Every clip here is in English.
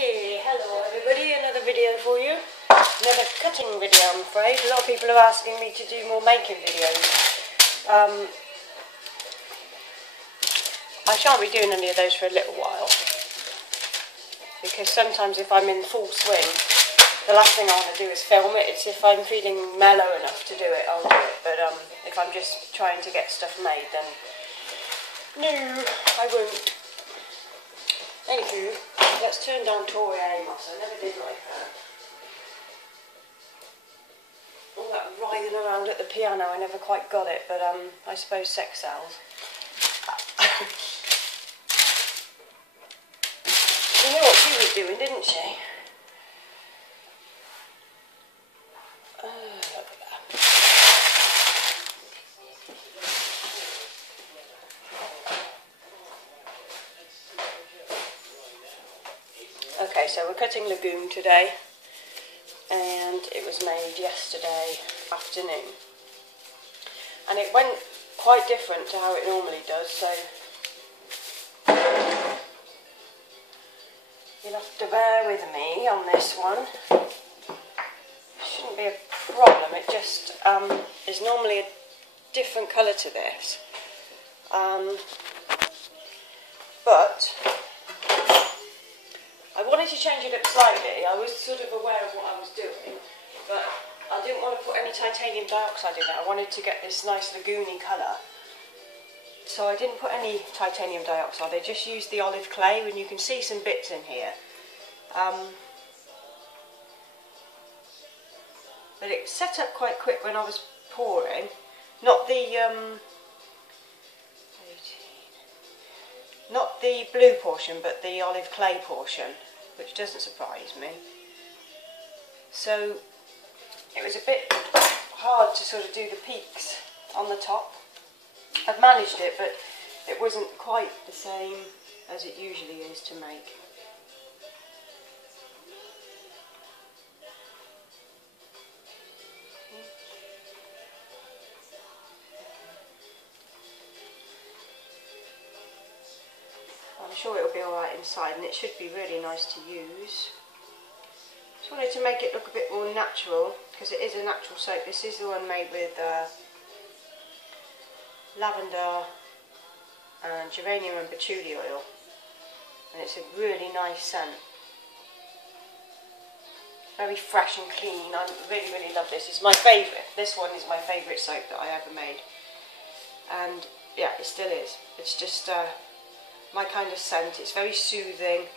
Okay, hello everybody, another video for you. Another cutting video, I'm afraid. A lot of people are asking me to do more making videos. I shan't be doing any of those for a little while, because sometimes if I'm in full swing, the last thing I want to do is film it. It's if I'm feeling mellow enough to do it, I'll do it. But if I'm just trying to get stuff made, then no, I won't. Anywho, let's turn down Tori Amos. I never did like her. All that writhing around at the piano, I never quite got it, but I suppose sex sells. She knew what she was doing, didn't she? Look at that. Okay, so we're cutting Lagoon today, and it was made yesterday afternoon, and it went quite different to how it normally does, so you'll have to bear with me on this one. Shouldn't be a problem. It just is normally a different colour to this, but I wanted to change it up slightly. I was sort of aware of what I was doing, but I didn't want to put any titanium dioxide in it. I wanted to get this nice lagoony colour, so I didn't put any titanium dioxide. I just used the olive clay, and you can see some bits in here. But it set up quite quick when I was pouring. Not the blue portion, but the olive clay portion, which doesn't surprise me. So it was a bit hard to sort of do the peaks on the top. I've managed it, but it wasn't quite the same as it usually is to make. I'm sure it'll be alright inside, and it should be really nice to use. Just wanted to make it look a bit more natural, because it is a natural soap. This is the one made with lavender and geranium and patchouli oil, and it's a really nice scent. Very fresh and clean. I really love this. It's my favourite. This one is my favourite soap that I ever made, and yeah, it still is. It's just my kind of scent. It's very soothing,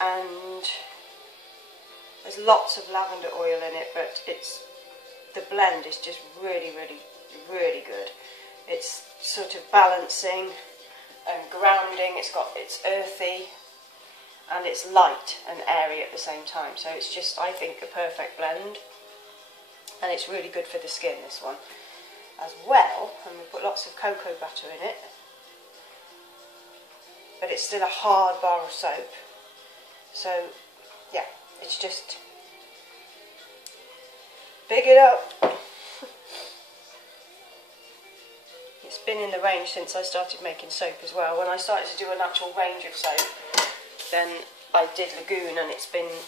and there's lots of lavender oil in it, but the blend is just really good. It's sort of balancing and grounding. It's earthy, and it's light and airy at the same time. So it's just, I think, a perfect blend, and it's really good for the skin, this one as well. And we put lots of cocoa butter in it, but it's still a hard bar of soap. So yeah, it's just big it up. It's been in the range since I started making soap as well. When I started to do an actual range of soap, then I did Lagoon, and it's been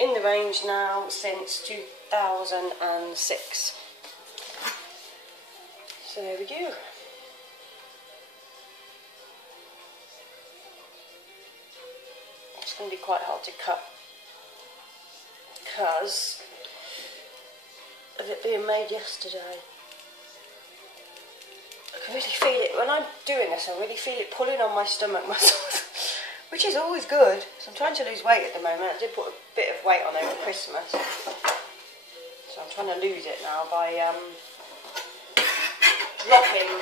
in the range now since 2006. So there we go. It's going to be quite hard to cut because of it being made yesterday. I can really feel it when I'm doing this. I really feel it pulling on my stomach muscles, which is always good. So I'm trying to lose weight at the moment. I did put a bit of weight on over Christmas, so I'm trying to lose it now by dropping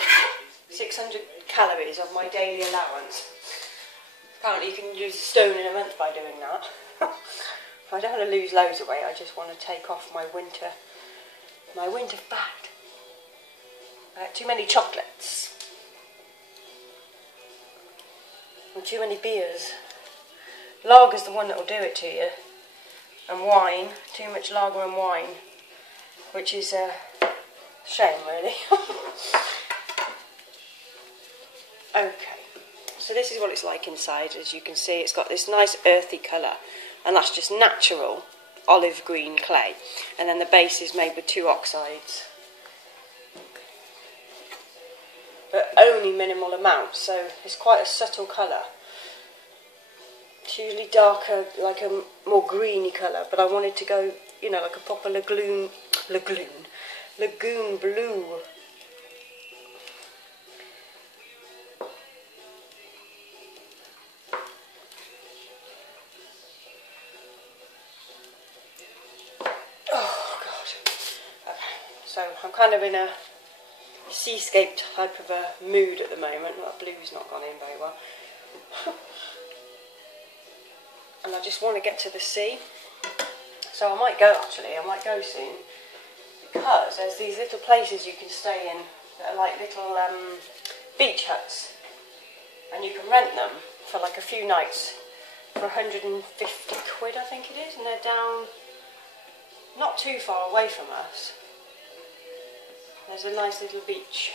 600 calories of my daily allowance. Apparently you can lose a stone in a month by doing that. I don't want to lose loads of weight. I just want to take off my winter fat. I had too many chocolates and too many beers. Lager's the one that will do it to you, and wine. Too much lager and wine, which is a shame, really. Okay. So this is what it's like inside. As you can see, it's got this nice earthy colour, and that's just natural olive green clay. And then the base is made with 2 oxides, but only minimal amounts, so it's quite a subtle colour. It's usually darker, like a more greeny colour, but I wanted to go, you know, like a proper lagoon blue. Oh God. Okay. So I'm kind of in a seascape type of a mood at the moment. That blue's not gone in very well. And I just want to get to the sea. So I might go soon, because there's these little places you can stay in that are like little beach huts, and you can rent them for like a few nights for 150 quid, I think it is, and they're down not too far away from us. There's a nice little beach.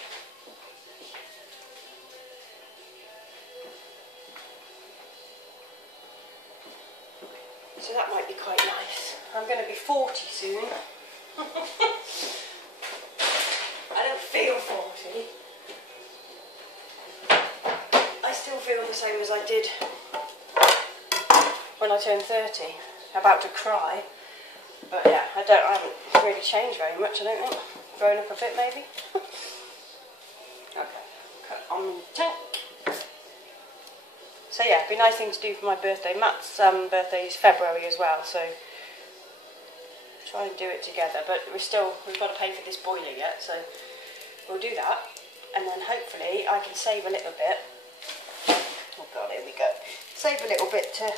So that might be quite nice. I'm going to be 40 soon. I don't feel 40. I still feel the same as I did when I turned 30. About to cry. But yeah, I haven't really changed very much, I don't think. Grown up a bit maybe. Okay, cut on the tank. So yeah, it'd be a nice thing to do for my birthday. Matt's birthday is February as well, so try and do it together. But we've got to pay for this boiler yet, so we'll do that. And then hopefully I can save a little bit. Oh God, here we go. Save a little bit to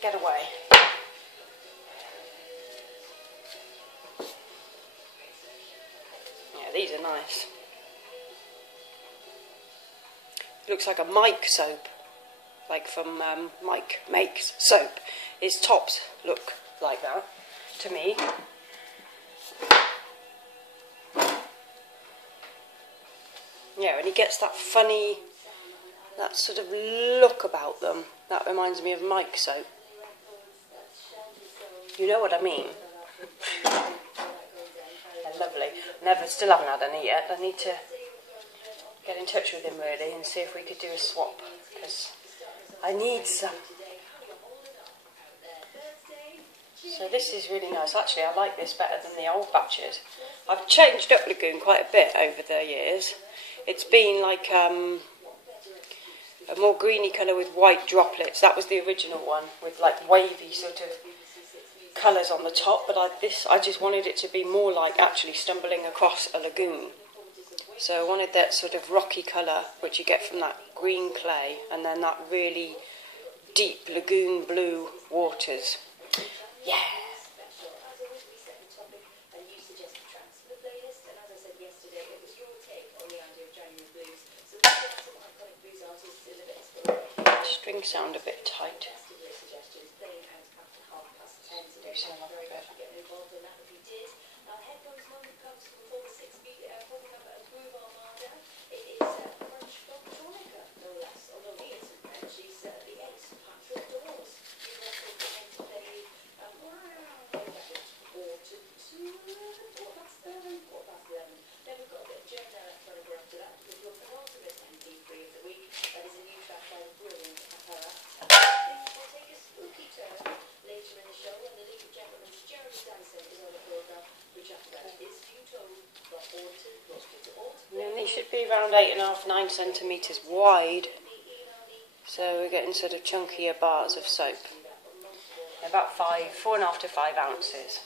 get away. Yeah, these are nice. Looks like a Mike soap, like from Mike Makes Soap. His tops look like that to me. Yeah, and he gets that funny, that sort of look about them. That reminds me of Mike soap. You know what I mean? They're lovely. Still haven't had any yet. I need to get in touch with him really and see if we could do a swap, because I need some. So this is really nice. Actually, I like this better than the old batches. I've changed up Lagoon quite a bit over the years. It's been like a more greeny colour with white droplets. That was the original one, with like wavy sort of colours on the top, but I just wanted it to be more like actually stumbling across a lagoon. So I wanted that sort of rocky colour, which you get from that green clay, and then that really deep lagoon blue waters. Yeah! Strings sound a bit tight. Do some of it. And these should be around 8.5 to 9 centimetres wide, so we're getting sort of chunkier bars of soap. About 4.5 to 5 ounces.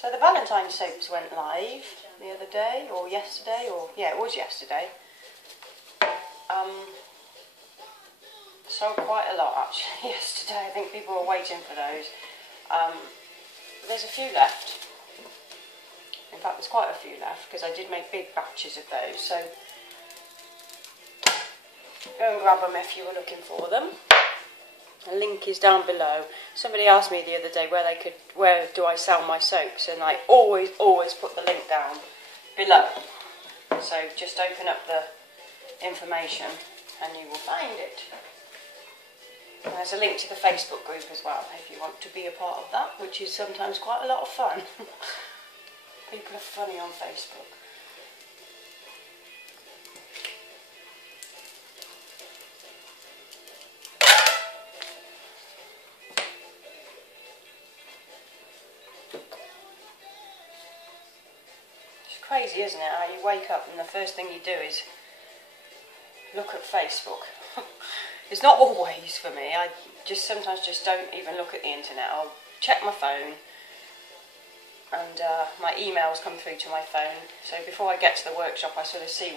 So the Valentine's soaps went live the other day, or yesterday, yeah, it was yesterday. Sold quite a lot actually yesterday. I think people were waiting for those. There's a few left. In fact there's quite a few left because I did make big batches of those, so go and grab them if you were looking for them. The link is down below. Somebody asked me the other day where do I sell my soaps, and I always put the link down below. So just open up the information and you will find it. And there's a link to the Facebook group as well if you want to be a part of that, which is sometimes quite a lot of fun. People are funny on Facebook. Crazy, isn't it? How you wake up and the first thing you do is look at Facebook. It's not always for me. I just sometimes just don't even look at the internet. I'll check my phone, and my emails come through to my phone. So before I get to the workshop, I sort of see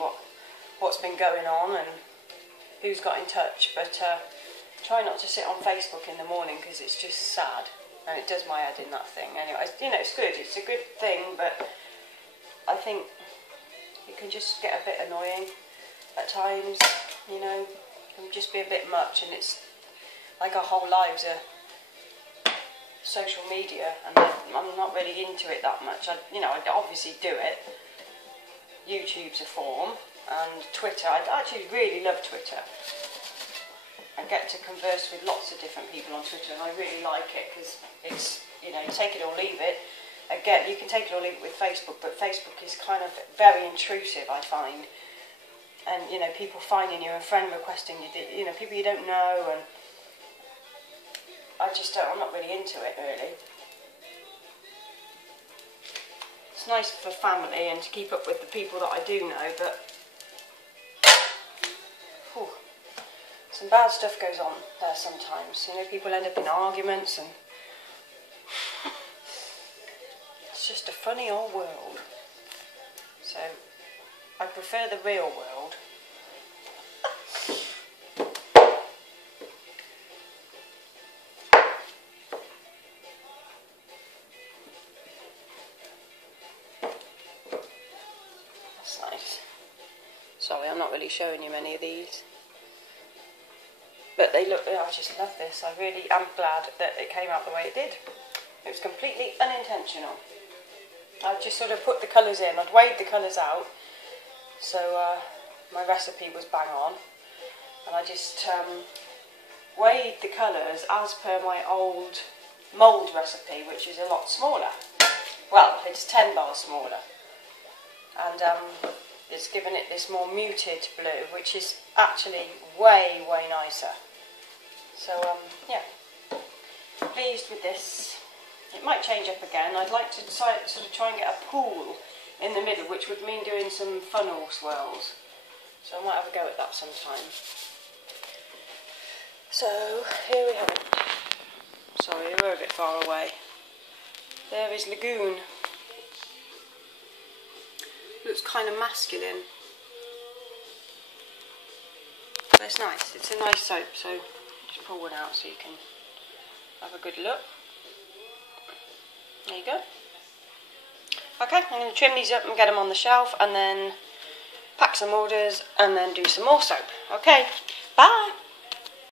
what's been going on and who's got in touch. But try not to sit on Facebook in the morning because it's just sad and it does my head in that thing. Anyway, you know, it's good. It's a good thing, but I think it can just get a bit annoying at times, you know, it can just be a bit much, and it's like our whole lives are social media, and I'm not really into it that much. I obviously do it. YouTube's a form, and Twitter, I actually really love Twitter. I get to converse with lots of different people on Twitter, and I really like it because it's, you know, take it or leave it. Again, you can take it or leave it with Facebook, but Facebook is kind of very intrusive, I find. And, you know, people finding you and friend requesting you, you know, people you don't know, and I'm not really into it, really. It's nice for family and to keep up with the people that I do know, but whew, some bad stuff goes on there sometimes. You know, people end up in arguments, and it's just a funny old world. So I prefer the real world. That's nice. Sorry, I'm not really showing you many of these. But they look, I just love this. I really am glad that it came out the way it did. It was completely unintentional. I just sort of put the colours in. I'd weighed the colours out, so my recipe was bang on, and I just weighed the colours as per my old mould recipe, which is a lot smaller. Well, it's 10 bars smaller, and it's given it this more muted blue, which is actually way nicer. So yeah, pleased with this. It might change up again. I'd like to sort of try and get a pool in the middle, which would mean doing some funnel swirls. So I might have a go at that sometime. So here we have it. Sorry, we're a bit far away. There is Lagoon. Looks kind of masculine. But it's nice. It's a nice soap, so just pull one out so you can have a good look. There you go. Okay, I'm going to trim these up and get them on the shelf, and then pack some orders and then do some more soap. Okay, bye!